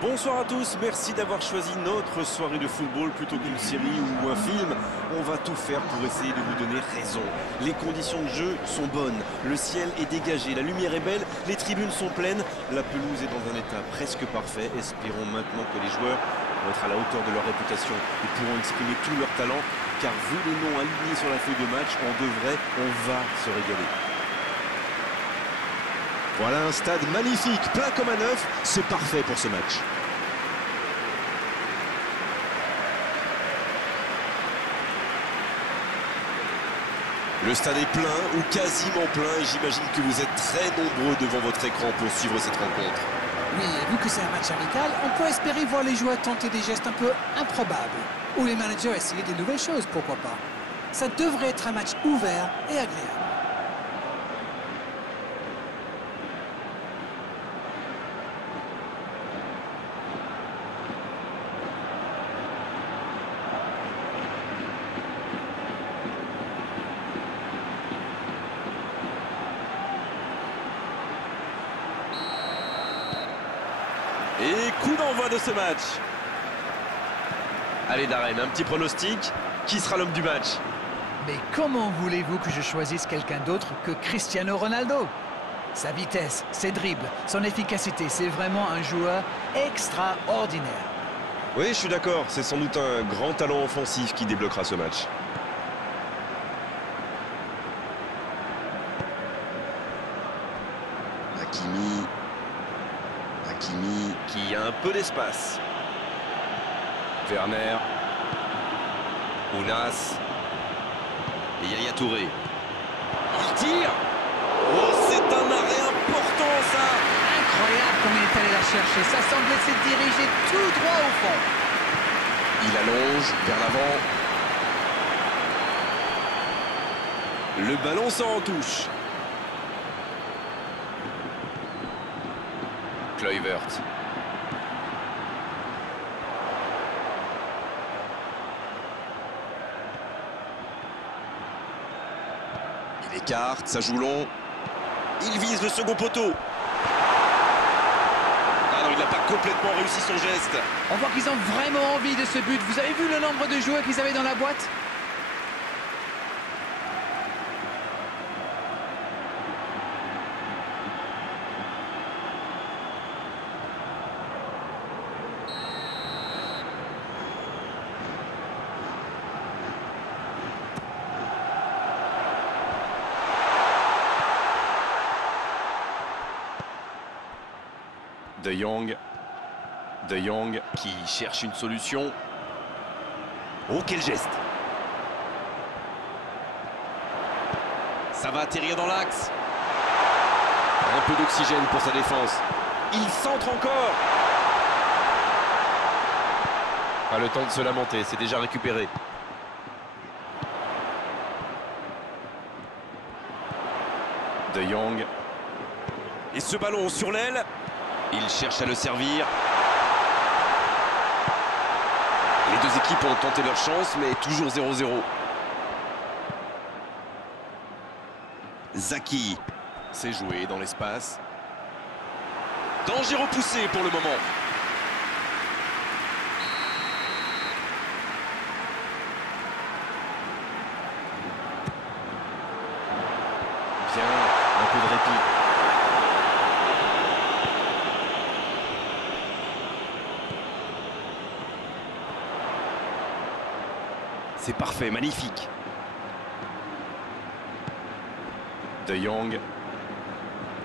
Bonsoir à tous, merci d'avoir choisi notre soirée de football plutôt qu'une série ou un film. On va tout faire pour essayer de vous donner raison. Les conditions de jeu sont bonnes, le ciel est dégagé, la lumière est belle, les tribunes sont pleines, la pelouse est dans un état presque parfait. Espérons maintenant que les joueurs vont être à la hauteur de leur réputation et pourront exprimer tout leur talent, car vu les noms alignés sur la feuille de match, on va se régaler. Voilà un stade magnifique, plein comme un œuf, c'est parfait pour ce match. Le stade est plein ou quasiment plein et j'imagine que vous êtes très nombreux devant votre écran pour suivre cette rencontre. Oui, et vu que c'est un match amical, on peut espérer voir les joueurs tenter des gestes un peu improbables. Ou les managers essayer des nouvelles choses, pourquoi pas. Ça devrait être un match ouvert et agréable. Et coup d'envoi de ce match. Allez Darren, un petit pronostic. Qui sera l'homme du match? Mais comment voulez-vous que je choisisse quelqu'un d'autre que Cristiano Ronaldo? Sa vitesse, ses dribbles, son efficacité, c'est vraiment un joueur extraordinaire. Oui, je suis d'accord, c'est sans doute un grand talent offensif qui débloquera ce match. Hakimi Qui a un peu d'espace. Werner, Ounas. et Yaya Touré. Il tire. Oh, c'est un arrêt important ça. Incroyable comme il est allé la chercher. Ça semblait se diriger tout droit au fond. Il allonge vers l'avant. Le ballon sort en touche. Kluivert. Il écarte, ça joue long. Il vise le second poteau. Ah non, il n'a pas complètement réussi son geste. On voit qu'ils ont vraiment envie de ce but. Vous avez vu le nombre de joueurs qu'ils avaient dans la boîte? De Jong qui cherche une solution. Oh, quel geste. Ça va atterrir dans l'axe. Un peu d'oxygène pour sa défense. Il centre encore. Pas le temps de se lamenter, c'est déjà récupéré. De Jong. Et ce ballon sur l'aile. Il cherche à le servir. Les deux équipes ont tenté leur chance, mais toujours 0-0. Zaki. C'est joué dans l'espace. Danger repoussé pour le moment. Bien, un peu de répit. C'est parfait, magnifique. De Jong.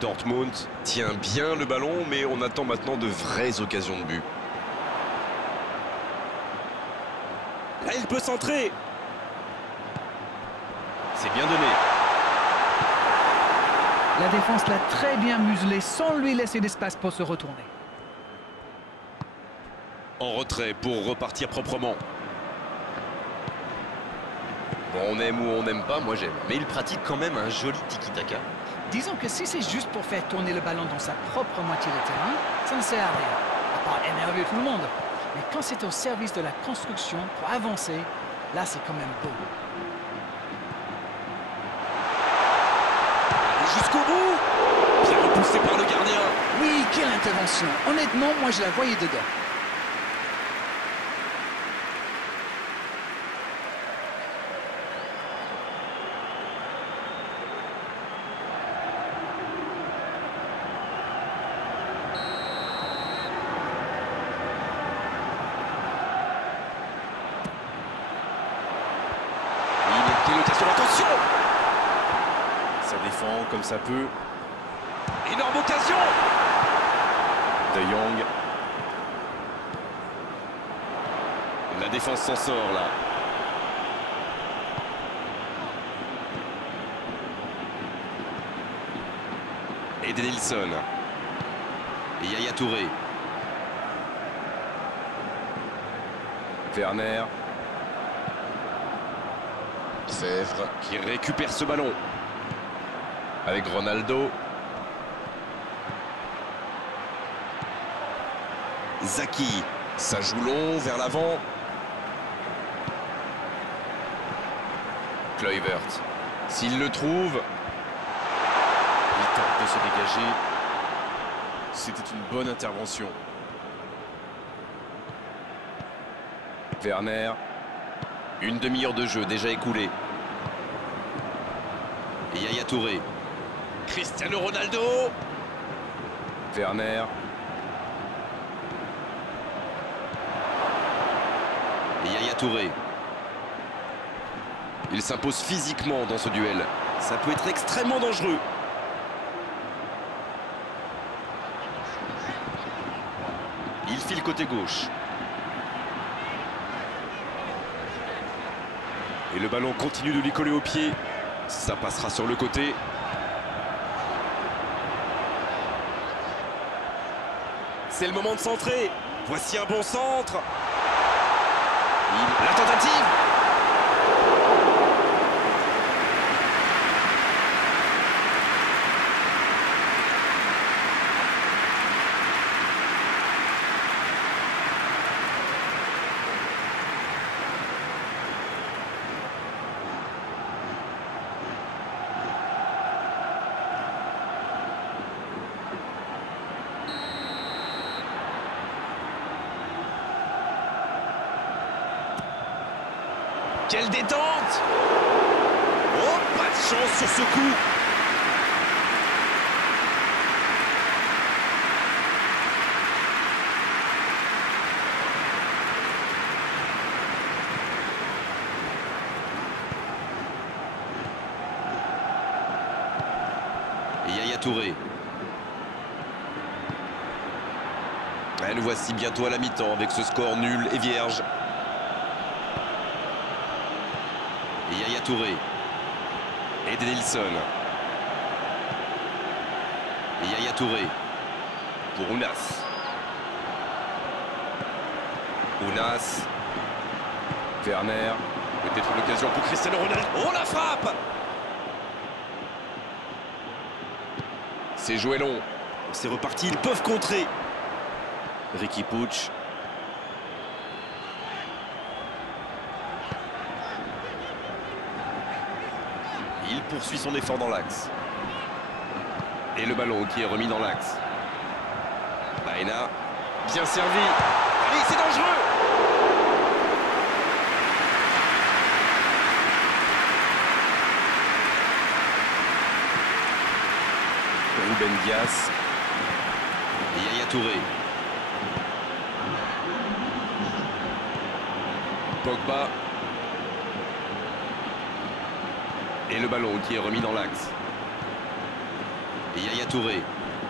Dortmund tient bien le ballon, mais on attend maintenant de vraies occasions de but. Là, il peut centrer. C'est bien donné. La défense l'a très bien muselé sans lui laisser d'espace pour se retourner. En retrait pour repartir proprement. Bon, on aime ou on n'aime pas, moi j'aime. Mais il pratique quand même un joli tiki-taka. Disons que si c'est juste pour faire tourner le ballon dans sa propre moitié de terrain, ça ne sert à rien, à part énerver tout le monde. Mais quand c'est au service de la construction pour avancer, là c'est quand même beau. Jusqu'au bout. Bien repoussé. poussé par le gardien. Oui, quelle intervention. Honnêtement, moi je la voyais dedans. Il est l'occasion, attention. Ça défend comme ça peut. Énorme occasion. De Jong. La défense s'en sort là. Edenilson. Et Yaya Touré. Werner. Fèvre qui récupère ce ballon. Avec Ronaldo. Zaki. Ça joue long vers l'avant. Kluivert. S'il le trouve. Il tente de se dégager. C'était une bonne intervention. Werner. Une demi-heure de jeu déjà écoulée. Et Yaya Touré. Cristiano Ronaldo. Werner. Et Yaya Touré. Il s'impose physiquement dans ce duel. Ça peut être extrêmement dangereux. Il file côté gauche. Et le ballon continue de lui coller au pied. Ça passera sur le côté. C'est le moment de centrer. Voici un bon centre. La tentative. Quelle détente! Oh, pas de chance sur ce coup! Et Yaya Touré. Et nous voici bientôt à la mi-temps avec ce score nul et vierge. Et Yaya Touré. Edenilson. Et Yaya Touré. Pour Ounas. Ounas. Werner. Peut-être l'occasion pour Cristiano Ronaldo. Oh, la frappe! C'est joué long. C'est reparti, ils peuvent contrer. Riqui Puig. Il poursuit son effort dans l'axe. Et le ballon qui est remis dans l'axe. Baena, bien servi. Allez, c'est dangereux. Ruben Dias. Et Yaya Touré. Pogba. Et le ballon qui est remis dans l'axe. Et Yaya Touré.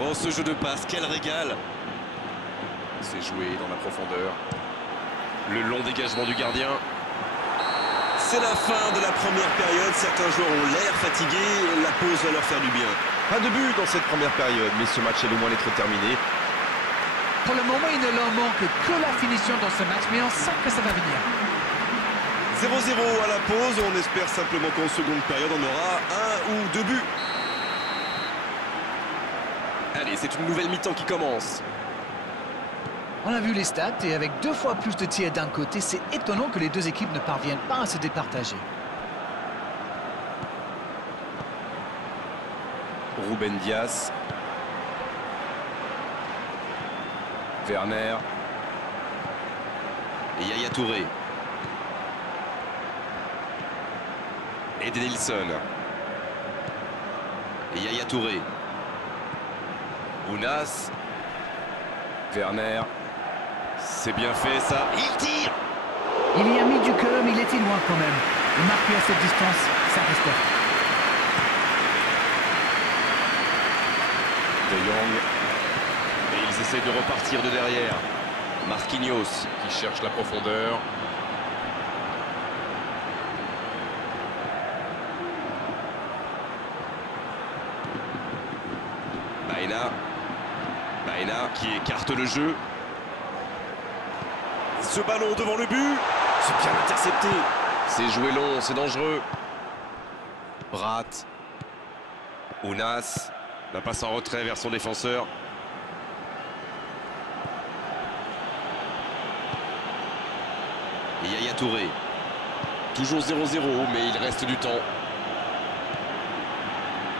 Oh, ce jeu de passe, quel régal! C'est joué dans la profondeur. Le long dégagement du gardien. C'est la fin de la première période. Certains joueurs ont l'air fatigués. La pause va leur faire du bien. Pas de but dans cette première période, mais ce match est loin d'être terminé. Pour le moment, il ne leur manque que la finition dans ce match, mais on sent que ça va venir. 0-0 à la pause. On espère simplement qu'en seconde période, on aura un ou deux buts. Allez, c'est une nouvelle mi-temps qui commence. On a vu les stats et avec 2 fois plus de tirs d'un côté, c'est étonnant que les deux équipes ne parviennent pas à se départager. Ruben Dias. Werner. Et Yaya Touré. Edenilson. Et Yaya Touré. Ounas. Werner. C'est bien fait ça. Il tire. Il y a mis du cœur, mais il était loin quand même. Et marquer à cette distance, ça reste. De Jong. Et ils essaient de repartir de derrière. Marquinhos qui cherche la profondeur. Baena qui écarte le jeu. Ce ballon devant le but, c'est bien intercepté. C'est joué long, c'est dangereux. Brat. Ounas. La passe en retrait vers son défenseur. Et Yaya Touré. Toujours 0-0, mais il reste du temps.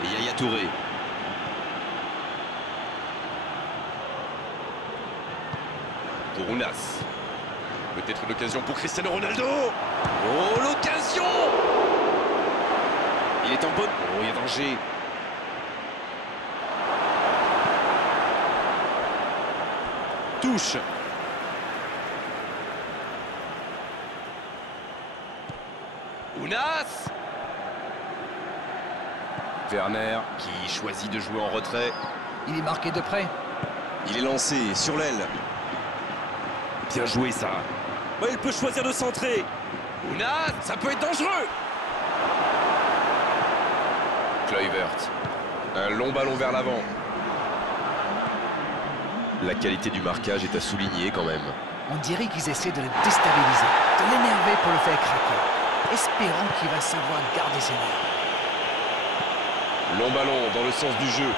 Et Yaya Touré. Pour Ounas. Peut-être une occasion pour Cristiano Ronaldo. Oh, l'occasion! Il est en bonne... Oh, il y a danger. Touche. Ounas. Werner qui choisit de jouer en retrait. Il est marqué de près. Il est lancé sur l'aile. Bien joué ça. Ouais, il peut choisir de centrer. Ounas, ça peut être dangereux. Kluivert. Un long ballon vers l'avant. La qualité du marquage est à souligner quand même. On dirait qu'ils essaient de le déstabiliser, de l'énerver pour le faire craquer. Espérons qu'il va savoir garder ses nerfs. Long ballon dans le sens du jeu.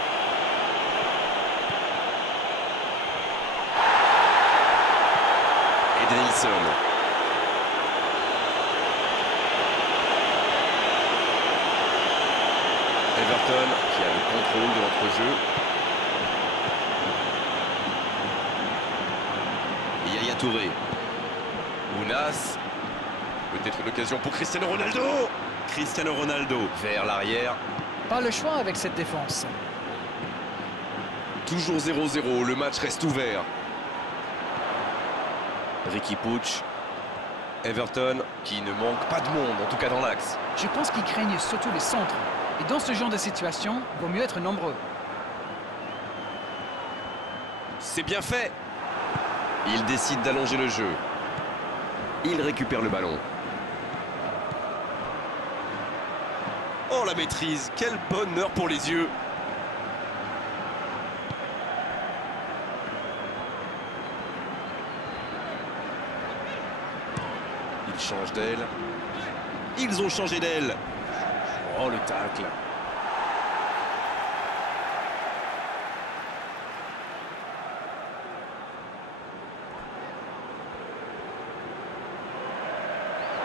Edenilson. Everton qui a le contrôle de l'entrejeu. Yaya Touré. Ounas. Peut-être une occasion pour Cristiano Ronaldo. Cristiano Ronaldo. Vers l'arrière. Pas le choix avec cette défense. Toujours 0-0, le match reste ouvert. Ricky Puig. Everton qui ne manque pas de monde, en tout cas dans l'axe. Je pense qu'ils craignent surtout les centres. Et dans ce genre de situation, il vaut mieux être nombreux. C'est bien fait. Il décide d'allonger le jeu. Il récupère le ballon. Oh, la maîtrise, quel bonheur pour les yeux. Il change d'aile. Ils ont changé d'aile. Oh, le tacle.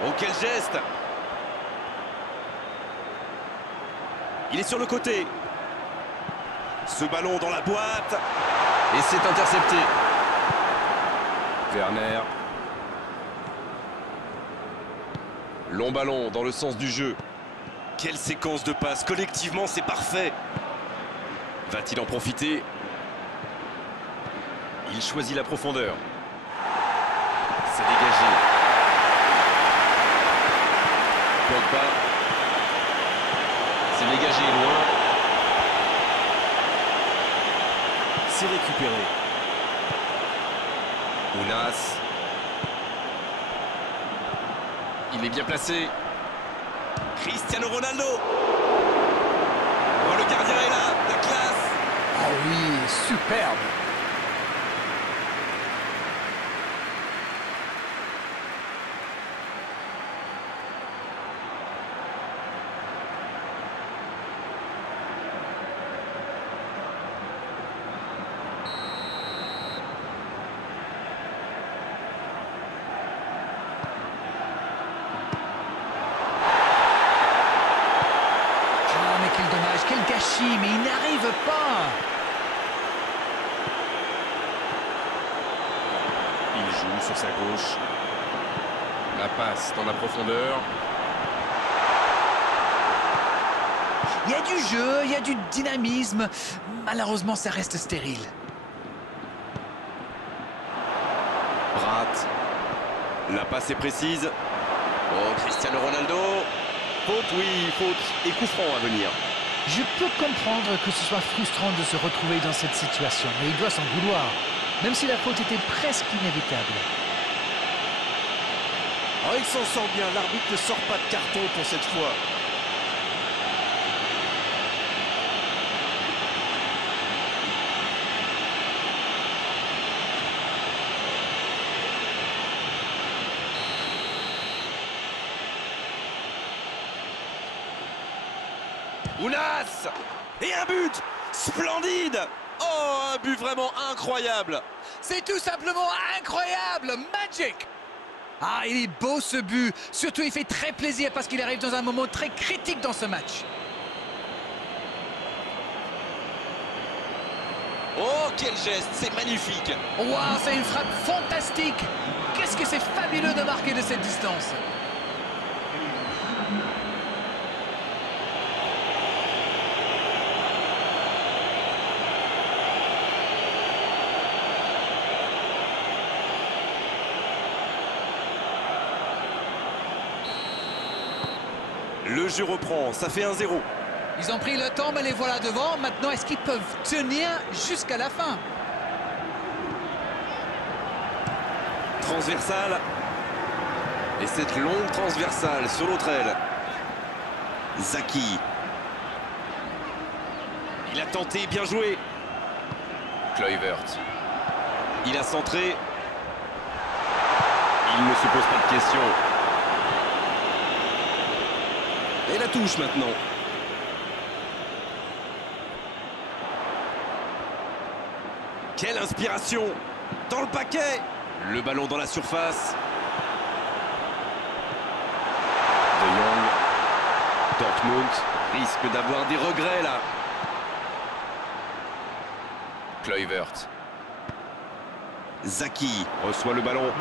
Oh, quel geste! Il est sur le côté. Ce ballon dans la boîte. Et c'est intercepté. Werner. Long ballon dans le sens du jeu. Quelle séquence de passes. Collectivement, c'est parfait. Va-t-il en profiter? Il choisit la profondeur. C'est dégagé. Pogba. C'est dégagé loin. C'est récupéré. Ounas. Il est bien placé. Cristiano Ronaldo. Oh, le gardien est là. La classe. Ah oui, superbe. Quel dommage, quel gâchis, mais il n'arrive pas. joue sur sa gauche. La passe dans la profondeur. Il y a du jeu, il y a du dynamisme. Malheureusement, ça reste stérile. Rate. La passe est précise. Oh, Cristiano Ronaldo. Faute, oui, faute. Et coup franc à venir. Je peux comprendre que ce soit frustrant de se retrouver dans cette situation, mais il doit s'en vouloir, même si la faute était presque inévitable. Oh, il s'en sort bien, l'arbitre ne sort pas de carton pour cette fois. Ounas. Et un but splendide. Oh, un but vraiment incroyable. C'est tout simplement incroyable, magic! Ah, il est beau ce but, surtout il fait très plaisir parce qu'il arrive dans un moment très critique dans ce match. Oh, quel geste, c'est magnifique. Waouh, c'est une frappe fantastique! Qu'est-ce que c'est fabuleux de marquer de cette distance! Le jeu reprend, ça fait 1-0. Ils ont pris le temps, mais les voilà devant. Maintenant, est-ce qu'ils peuvent tenir jusqu'à la fin? Transversale. Et cette longue transversale sur l'autre aile. Zaki. Il a tenté, bien joué. Kluivert. Il a centré. Il ne se pose pas de questions. Et la touche maintenant. Quelle inspiration! Dans le paquet! Le ballon dans la surface. De Jong. Dortmund risque d'avoir des regrets là. Kluivert. Zaki. Reçoit le ballon.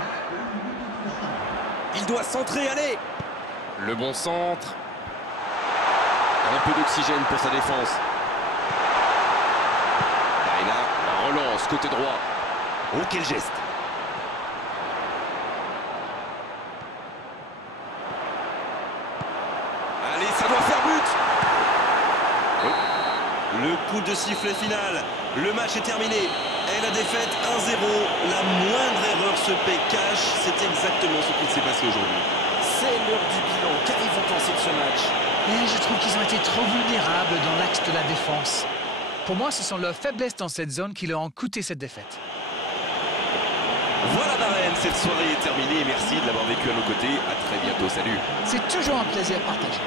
Il doit centrer, allez! Le bon centre. Un peu d'oxygène pour sa défense. Baena, la relance côté droit. Oh, quel geste! Allez, ça doit faire but! Oh. Le coup de sifflet final. Le match est terminé. Et la défaite 1-0. La moindre erreur se paie cash. C'est exactement ce qui s'est passé aujourd'hui. C'est l'heure du bilan. Qu'avez-vous pensé de ce match? Et je trouve qu'ils ont été trop vulnérables dans l'axe de la défense. Pour moi, ce sont leurs faiblesses dans cette zone qui leur ont coûté cette défaite. Voilà Darren, cette soirée est terminée. Merci de l'avoir vécu à nos côtés. À très bientôt, salut. C'est toujours un plaisir partagé.